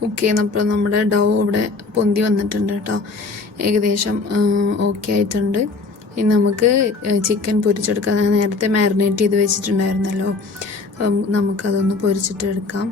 Cook ചെയ്യുന്നപ്പോൾ നമ്മുടെ ഡൗ ഇവിടെ പൊന്തി വന്നിട്ടുണ്ട് കേട്ടോ. ഏകദേശം ഓക്കെ ആയിട്ടുണ്ട്. ഇനി നമുക്ക് ചിക്കൻ പൊരിച്ചെടുക്കാം. ഞാൻ നേരത്തെ മാരിനേറ്റ് ചെയ്ത് വെച്ചിട്ടുണ്ടായിരുന്നല്ലോ, നമുക്കതൊന്ന് പൊരിച്ചിട്ട് എടുക്കാം.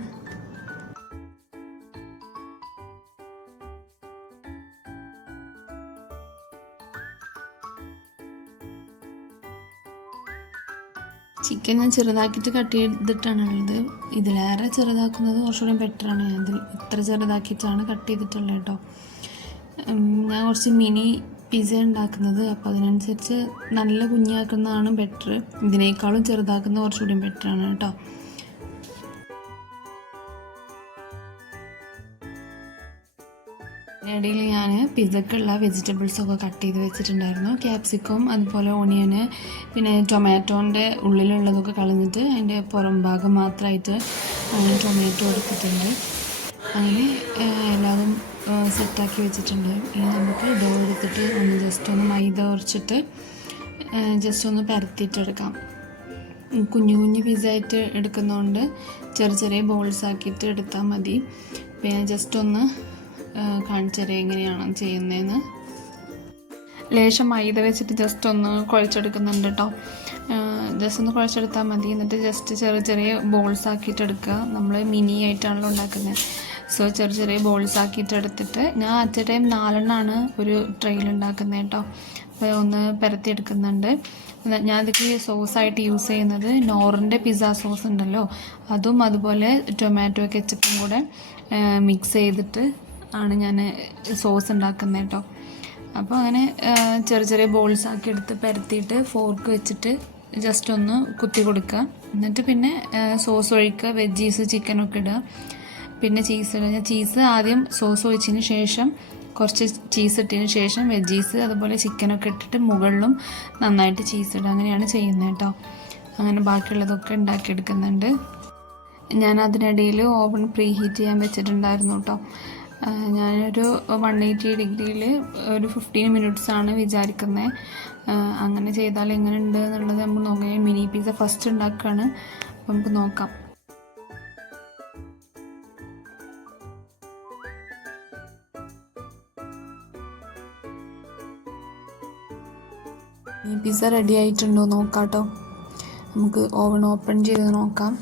ചിക്കൻ ഞാൻ ചെറുതാക്കിയിട്ട് കട്ട് ചെയ്തിട്ടാണുള്ളത്. ഇതിലേറെ ചെറുതാക്കുന്നത് കുറച്ചുകൂടി ബെറ്ററാണ്. ഇതിൽ ഇത്ര ചെറുതാക്കിയിട്ടാണ് കട്ട് ചെയ്തിട്ടുള്ളത് കേട്ടോ. ഞാൻ കുറച്ച് മിനി പിസ്സ ഉണ്ടാക്കുന്നത്, അപ്പോൾ അതിനനുസരിച്ച് നല്ല കുഞ്ഞാക്കുന്നതാണ് ബെറ്റർ. ഇതിനേക്കാളും ചെറുതാക്കുന്നത് കുറച്ചുകൂടി ബെറ്ററാണ് കേട്ടോ. ഇടയിൽ ഞാൻ പിസ്സക്കുള്ള വെജിറ്റബിൾസൊക്കെ കട്ട് ചെയ്ത് വെച്ചിട്ടുണ്ടായിരുന്നു. ക്യാപ്സിക്കം, അതുപോലെ ഓണിയന്, പിന്നെ ടൊമാറ്റോൻ്റെ ഉള്ളിലുള്ളതൊക്കെ കളഞ്ഞിട്ട് അതിൻ്റെ പുറം ഭാഗം മാത്രമായിട്ട് ടൊമാറ്റോ എടുത്തിട്ടുണ്ട്. അങ്ങനെ എല്ലാതും സെറ്റാക്കി വെച്ചിട്ടുണ്ട്. ഇനി നമുക്ക് ഡോ എടുത്തിട്ട് ജസ്റ്റ് ഒന്ന് മൈദ ഉറച്ചിട്ട് ജസ്റ്റ് ഒന്ന് പരത്തിയിട്ടെടുക്കാം. കുഞ്ഞു കുഞ്ഞു പിസ്സ ആയിട്ട് എടുക്കുന്നതുകൊണ്ട് ചെറിയ ബോൾസ് ആക്കിയിട്ട് എടുത്താൽ മതി. അപ്പോൾ ഞാൻ ജസ്റ്റ് ഒന്ന് കാണിച്ചു തരാം എങ്ങനെയാണ് ചെയ്യുന്നതെന്ന്. ലേശം മൈദ വെച്ചിട്ട് ജസ്റ്റ് ഒന്ന് കുഴച്ചെടുക്കുന്നുണ്ട് കേട്ടോ. ജസ്റ്റ് ഒന്ന് കുഴച്ചെടുത്താൽ മതി. എന്നിട്ട് ജസ്റ്റ് ചെറിയ ബോൾസ് ആക്കിയിട്ട് എടുക്കുക. നമ്മൾ മിനി ആയിട്ടാണല്ലോ ഉണ്ടാക്കുന്നത്. സോ ചെറിയ ബോൾസ് ആക്കിയിട്ട് എടുത്തിട്ട് ഞാൻ അറ്റ് എ ടൈം 4 എണ്ണമാണ് ഒരു ട്രെയിൽ ഉണ്ടാക്കുന്നത് കേട്ടോ. അപ്പോൾ ഒന്ന് പരത്തിയെടുക്കുന്നുണ്ട്. ഞാൻ ഇതിക്ക് സോസായിട്ട് യൂസ് ചെയ്യുന്നത് നോറിൻ്റെ പിസ്സ സോസ് ഉണ്ടല്ലോ, അതും അതുപോലെ ടൊമാറ്റോ കെച്ചപ്പും കൂടെ മിക്സ് ചെയ്തിട്ട് ആണ് ഞാൻ സോസ് ഉണ്ടാക്കുന്നത് കേട്ടോ. അപ്പോൾ അങ്ങനെ ചെറിയ ബോൾസ് ആക്കി എടുത്ത് പരത്തിയിട്ട് ഫോർക്ക് വെച്ചിട്ട് ജസ്റ്റ് ഒന്ന് കുത്തി കൊടുക്കുക. എന്നിട്ട് പിന്നെ സോസ് ഒഴിക്കുക, വെജീസ് ചിക്കനൊക്കെ ഇടുക, പിന്നെ ചീസ് ഇടുക. ചീസ് ആദ്യം സോസ് ഒഴിച്ചതിന് ശേഷം കുറച്ച് ചീസ് ഇട്ടതിന് ശേഷം വെജീസ് അതുപോലെ ചിക്കനൊക്കെ ഇട്ടിട്ട് മുകളിലും നന്നായിട്ട് ചീസ് ഇടുക. അങ്ങനെയാണ് ചെയ്യുന്നത് കേട്ടോ. അങ്ങനെ ബാക്കിയുള്ളതൊക്കെ ഉണ്ടാക്കിയെടുക്കുന്നുണ്ട്. ഞാൻ അതിനിടയിൽ ഓവൻ പ്രീ ഹീറ്റ് ചെയ്യാൻ വെച്ചിട്ടുണ്ടായിരുന്നു കേട്ടോ. ഞാനൊരു 180 ഡിഗ്രിയിൽ ഒരു 15 മിനിറ്റ്സാണ് വിചാരിക്കുന്നത്. അങ്ങനെ ചെയ്താൽ എങ്ങനെ ഉണ്ട് എന്നുള്ളത് നമ്മൾ നോക്കാം. മിനി പിസ്സ ഫസ്റ്റ് ഉണ്ടാക്കുകയാണ്, അപ്പോൾ നമുക്ക് നോക്കാം. ഈ പിസ്സ റെഡി ആയിട്ടുണ്ടോ നോക്കാം കേട്ടോ. നമുക്ക് ഓവൻ ഓപ്പൺ ചെയ്ത് നോക്കാം.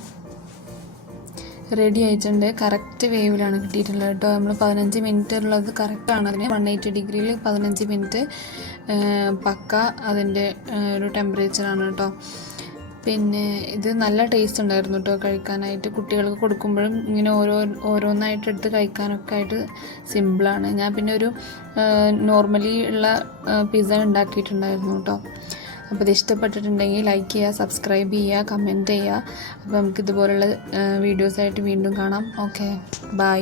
റെഡി ആയിട്ടുണ്ട്. കറക്റ്റ് വേവിലാണ് കിട്ടിയിട്ടുള്ളത് കേട്ടോ. നമ്മൾ 15 മിനിറ്റ് ഉള്ളത് കറക്റ്റാണ്. അതിന് 180 ഡിഗ്രിയിൽ 15 മിനിറ്റ് പക്ക അതിൻ്റെ ഒരു ടെമ്പറേച്ചറാണ് കേട്ടോ. പിന്നെ ഇത് നല്ല ടേസ്റ്റ് ഉണ്ടായിരുന്നു കേട്ടോ കഴിക്കാനായിട്ട്. കുട്ടികൾക്ക് കൊടുക്കുമ്പോഴും ഇങ്ങനെ ഓരോന്നായിട്ട് എടുത്ത് കഴിക്കാനൊക്കെ ആയിട്ട് സിമ്പിളാണ്. ഞാൻ പിന്നെ ഒരു നോർമലി ഉള്ള പിസ്സ ഉണ്ടാക്കിയിട്ടുണ്ടായിരുന്നു കേട്ടോ. അപ്പോൾ ഇത് ഇഷ്ടപ്പെട്ടിട്ടുണ്ടെങ്കിൽ ലൈക്ക് ചെയ്യുക, സബ്സ്ക്രൈബ് ചെയ്യുക, കമൻറ്റ് ചെയ്യുക. അപ്പോൾ നമുക്ക് ഇതുപോലുള്ള വീഡിയോസായിട്ട് വീണ്ടും കാണാം. Okay, by.